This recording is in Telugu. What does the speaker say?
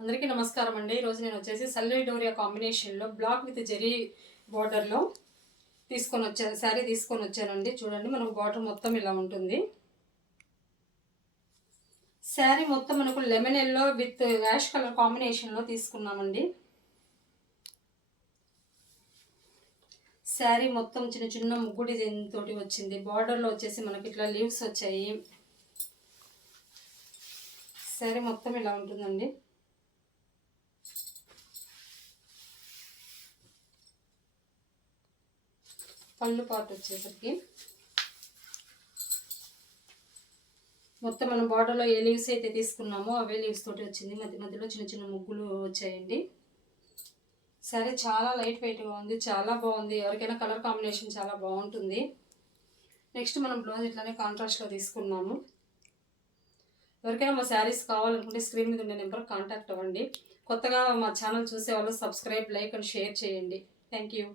అందరికీ నమస్కారం అండి. ఈరోజు నేను వచ్చేసి సల్లేరి డోరియా కాంబినేషన్లో బ్లాక్ విత్ జెరీ బార్డర్లో శారీ తీసుకొని వచ్చానండి. చూడండి, మనకు బార్డర్ మొత్తం ఇలా ఉంటుంది. శారీ మొత్తం మనకు lemon yellow with ash colour కాంబినేషన్లో తీసుకున్నామండి. శారీ మొత్తం చిన్న చిన్న ముగ్గు డిజైన్ తోటి వచ్చింది. బార్డర్లో వచ్చేసి మనకి ఇట్లా లీవ్స్ వచ్చాయి. శారీ మొత్తం ఇలా ఉంటుందండి. పళ్ళు పార్ట్ వచ్చేసరికి మొత్తం మనం బార్డర్లో ఏ లీవ్స్ అయితే తీసుకున్నామో అవే లీవ్స్ తోటి వచ్చింది. మధ్య మధ్యలో చిన్న చిన్న ముగ్గులు వచ్చాయండి. సరే, చాలా లైట్ వెయిట్గా ఉంది, చాలా బాగుంది. ఎవరికైనా కలర్ కాంబినేషన్ చాలా బాగుంటుంది. నెక్స్ట్ మనం బ్లౌజ్ ఇట్లానే కాంట్రాస్ట్లో తీసుకున్నాము. ఎవరికైనా మా శారీస్ కావాలనుకుంటే స్క్రీన్ మీద ఉండే నెంబర్ కాంటాక్ట్ అవ్వండి. కొత్తగా మా ఛానల్ చూసేవాళ్ళు సబ్స్క్రైబ్, లైక్ అండ్ షేర్ చేయండి. Thank you.